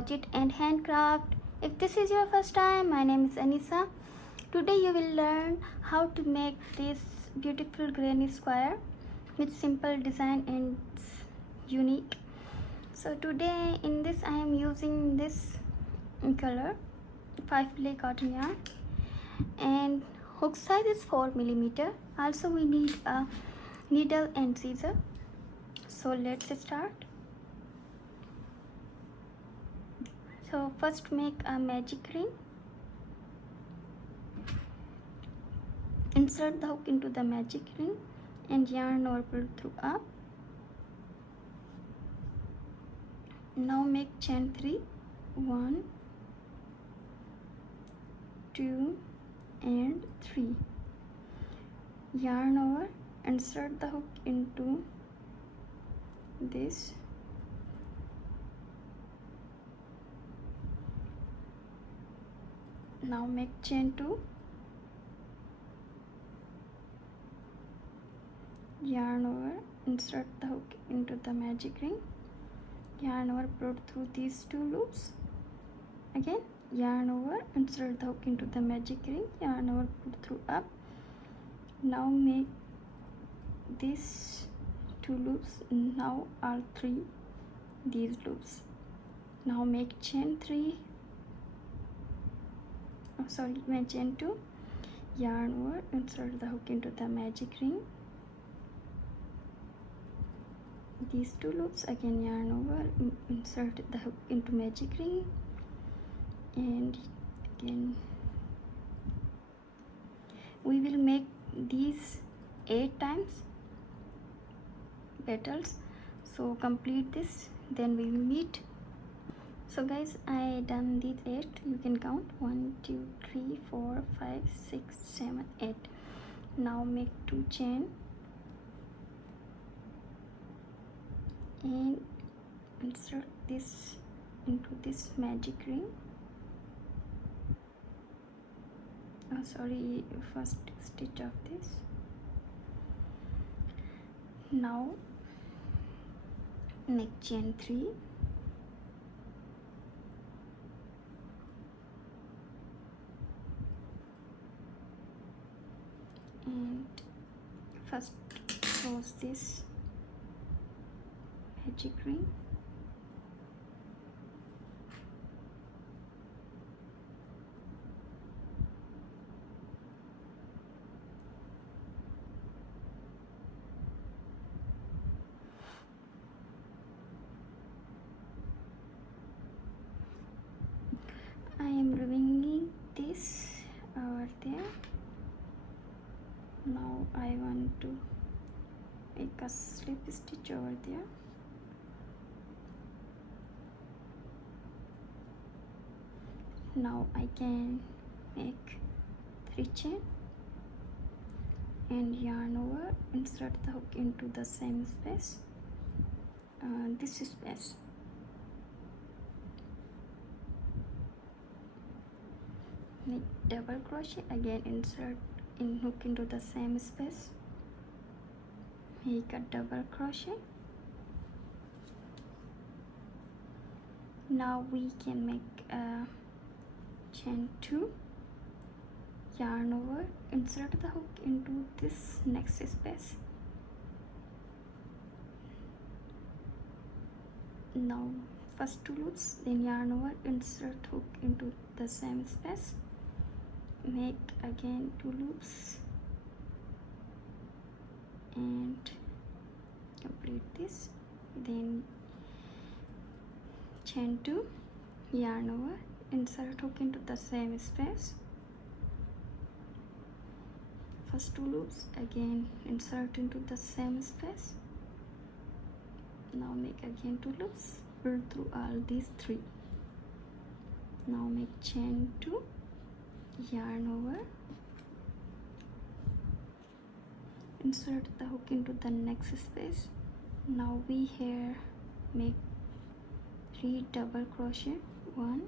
Crochet and Handcraft. If this is your first time, my name is Anisa. Today you will learn how to make this beautiful granny square with simple design and unique. So today in this I am using this color 5 play cotton yarn and hook size is 4mm. Also we need a needle and scissor. So let's start. So first make a magic ring. Insert the hook into the magic ring and yarn or pull through up. Now make chain 3, 1, 2 and 3. Yarn over, insert the hook into this. Now make chain 2, yarn over, insert the hook into the magic ring, yarn over, pull through these 2 loops. Again yarn over, insert the hook into the magic ring, yarn over, pull through up. Now make these 2 loops, now all 3 these loops. Now make chain 3, make chain 2, yarn over, insert the hook into the magic ring, these 2 loops. Again yarn over, insert the hook into magic ring, and again we will make these 8 times petals. So complete this, then we will meet. So guys, I done these 8. You can count 1 2 3 4 5 6 7 8. Now make 2 chain and insert this into this magic ring. First stitch of this. Now make chain 3, and first close this magic ring. I am bringing this over there. Now I want to make a slip stitch over there. Now I can make 3 chain and yarn over, insert the hook into the same space, this space. Make double crochet, again insert hook into the same space, make a double crochet. Now we can make a chain 2, yarn over, insert the hook into this next space. Now first 2 loops, then yarn over, insert hook into the same space, make again 2 loops and complete this. Then chain 2, yarn over, insert hook into the same space, first 2 loops, again insert into the same space. Now make again 2 loops, pull through all these 3. Now make chain 2, yarn over, insert the hook into the next space. Now we here make 3 double crochet, 1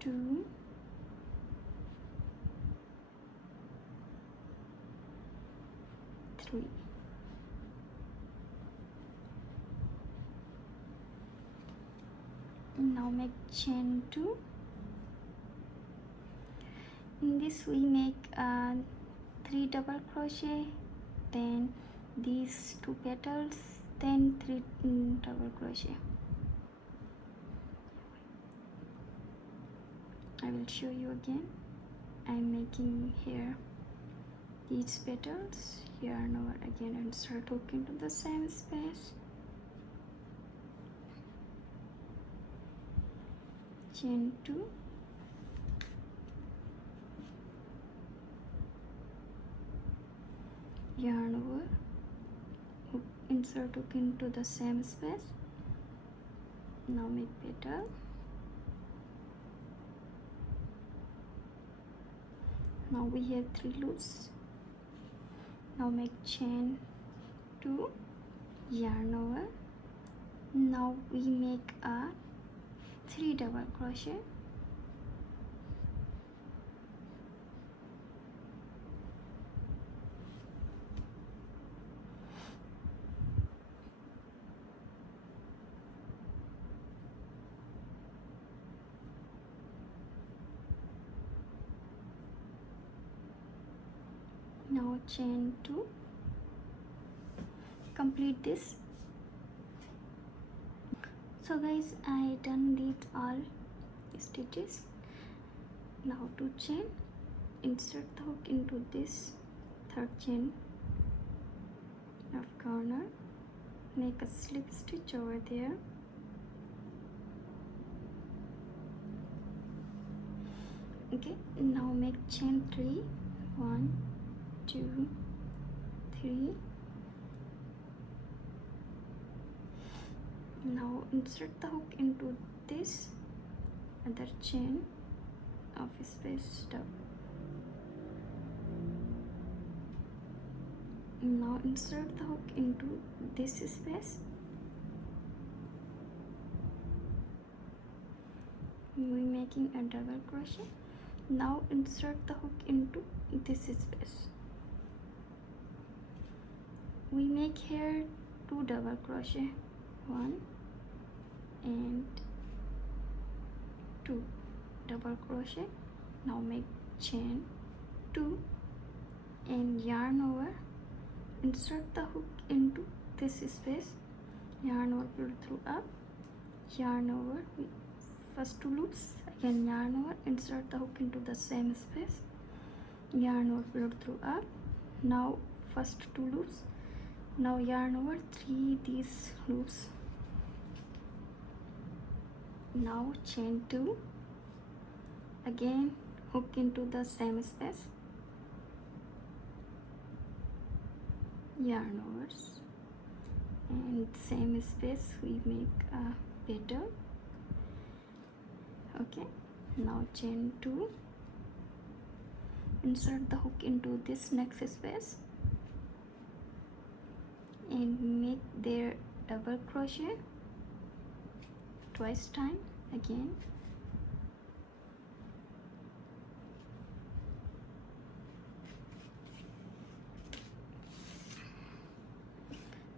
2 3. Now make chain 2. In this we make 3 double crochet, then these 2 petals, then 3 double crochet. I will show you again. I'm making here these petals, yarn over again and start hook into the same space, chain 2, yarn over, hook, insert hook into the same space. Now make petal. Now we have 3 loops. Now make chain 2, yarn over. Now we make a 3 double crochet. Now chain 2, complete this. So guys, I done these all stitches. Now 2 chain, insert the hook into this 3rd chain of corner, make a slip stitch over there, okay. Now make chain 3, 1, 2, 3. Now insert the hook into this other chain of space stop. Now insert the hook into this space. We're making a double crochet. Now insert the hook into this space. We make here 2 double crochet, 1 and 2 double crochet. Now make chain 2 and yarn over, insert the hook into this space, yarn over, pull through up, yarn over, first 2 loops, again yarn over, insert the hook into the same space, yarn over, pull through up. Now first 2 loops, now yarn over 3 these loops. Now chain 2, again hook into the same space, yarn over, and same space we make a petal, okay. Now chain 2, insert the hook into this next space and make their double crochet twice time again.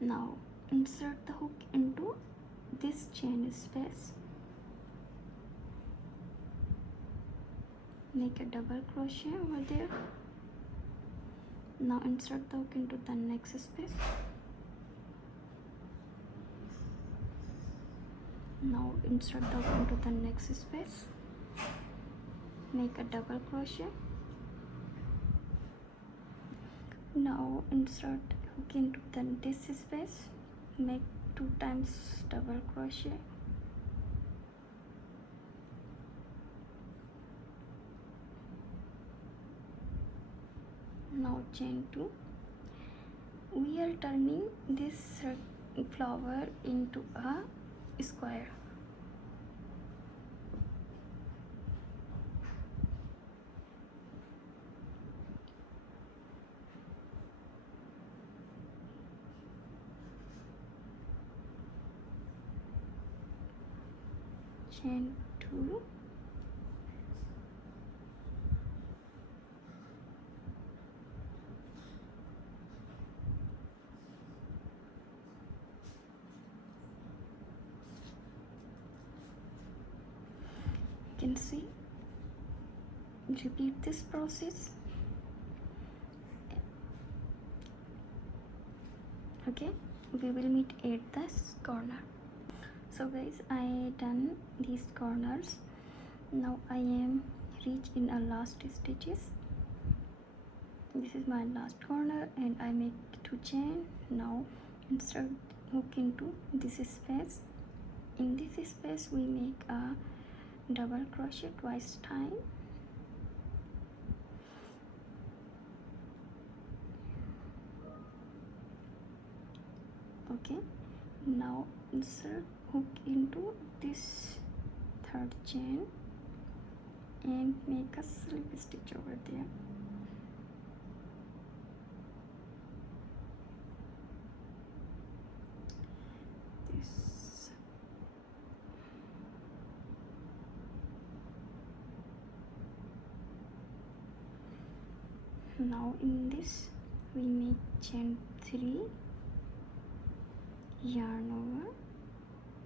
Now insert the hook into this chain space, make a double crochet over there. Now insert the hook into the next space. Now insert the hook into the next space, make a double crochet. Now insert hook into this space, make 2 times double crochet. Now chain 2. We are turning this flower into a square. Chain 2, can see. Repeat this process. Okay, we will meet at this corner. So guys, I done these corners. Now I am reached in a last stitches. This is my last corner and I make 2 chain. Now insert hook into this space. In this space we make a double crochet twice time. Okay, now insert hook into this 3rd chain and make a slip stitch over there. This. Now in this we make chain 3, yarn over,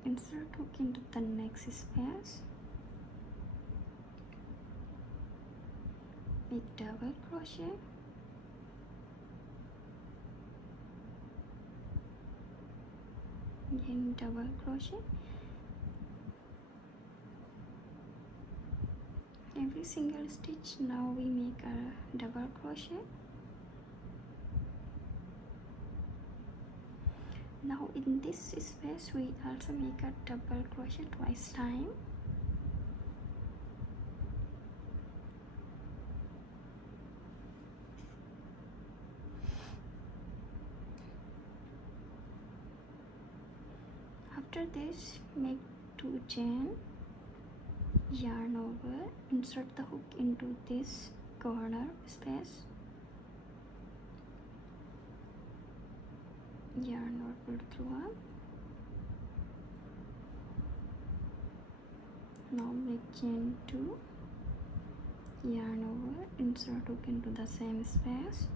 insert hook into the next space, make double crochet, again double crochet. Every single stitch now we make a double crochet. Now in this space we also make a double crochet twice time. After this make 2 chain, yarn over, insert the hook into this corner space, yarn over through up. Now make chain 2, yarn over, insert hook into the same space,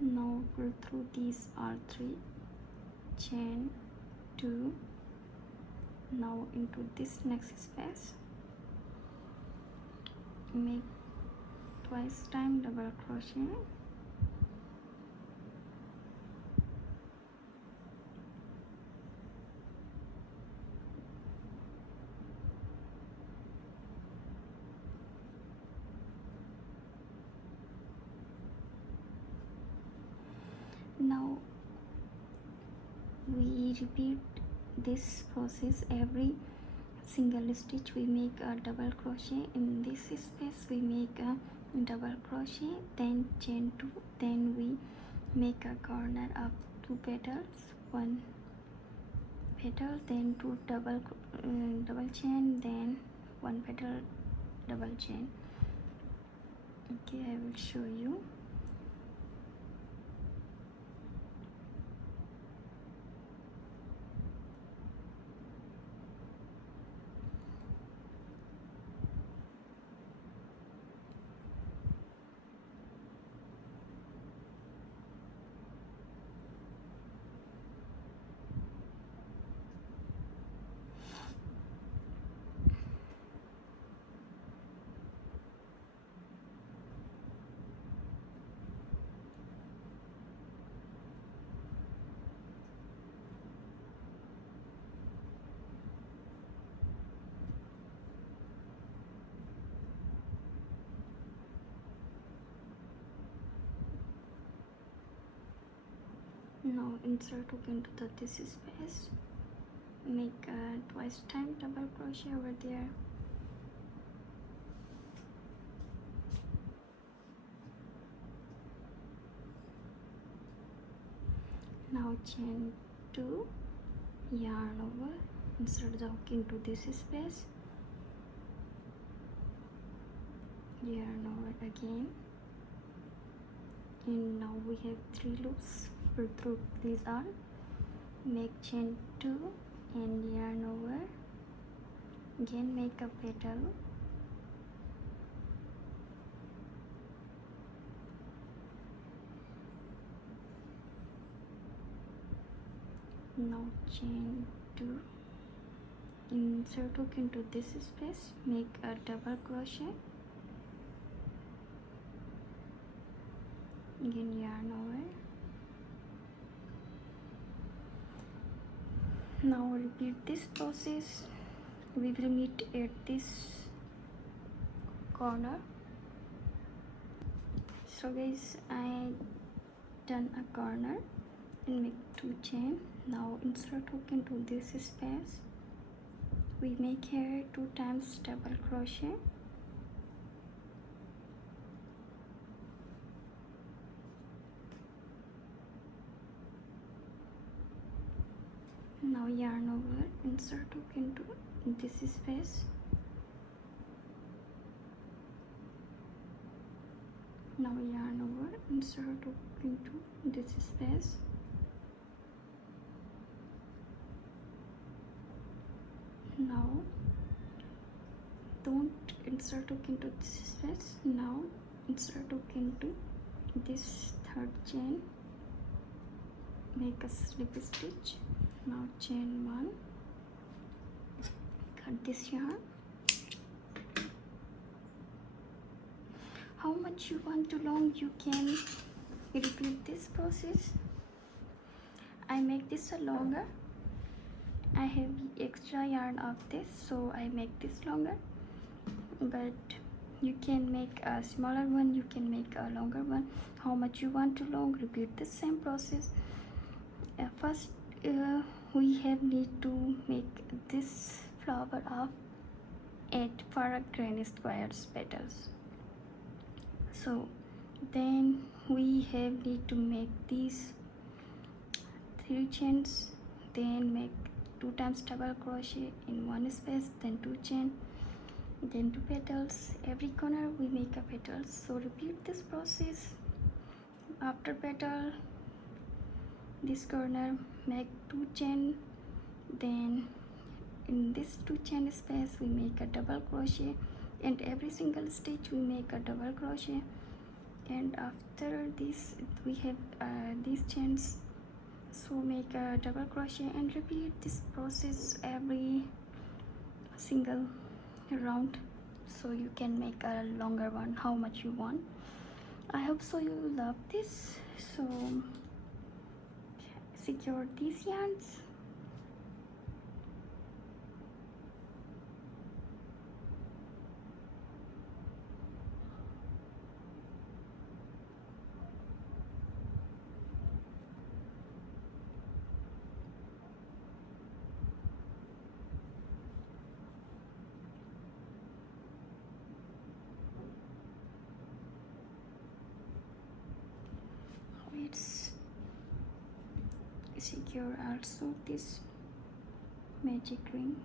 now go through these R3, chain 2, now into this next space, make twice time double crochet, now we repeat this process every single stitch. We make a double crochet in this space, we make a double crochet, then chain 2, then we make a corner of 2 petals, 1 petal, then 2 double chain, then 1 petal double chain. Okay, I will show you. Now insert hook into this space, make twice time double crochet over there, now chain 2, yarn over, insert the hook into this space, yarn over again, and now we have 3 loops through these are, make chain 2 and yarn over, again make a petal, Now chain 2, insert hook into this space, make a double crochet, again yarn over. Now repeat this process. We will meet at this corner. So guys, I done a corner and make 2 chain. Now insert hook into this space. We make here 2 times double crochet. Now yarn over, insert hook into this space. Now yarn over, insert hook into this space. Now don't insert hook into this space. Now insert hook into this 3rd chain, make a slip stitch. Now chain 1, cut this yarn. How much you want to long, you can repeat this process. I make this a longer. I have extra yarn of this, so I make this longer, but you can make a smaller one, you can make a longer one. How much you want to long, repeat the same process. First we have need to make this flower of 8 for a granny squares petals. So then we have need to make these 3 chains, then make 2 times double crochet in one space, then 2 chain, then 2 petals. Every corner we make a petal. So repeat this process. After petal, this corner make 2 chain, then in this 2 chain space we make a double crochet, and every single stitch we make a double crochet. And after this we have these chains, so make a double crochet and repeat this process every single round, so you can make a longer one how much you want. I hope so you love this. So secure these yarns. Let's secure also this magic ring.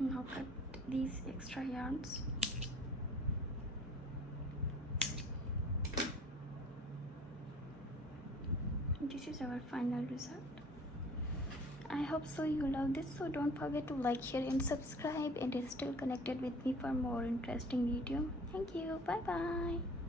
Now cut these extra yarns. This is our final result. I hope so you love this. So don't forget to like, share and subscribe, and stay connected with me for more interesting video. Thank you. Bye bye.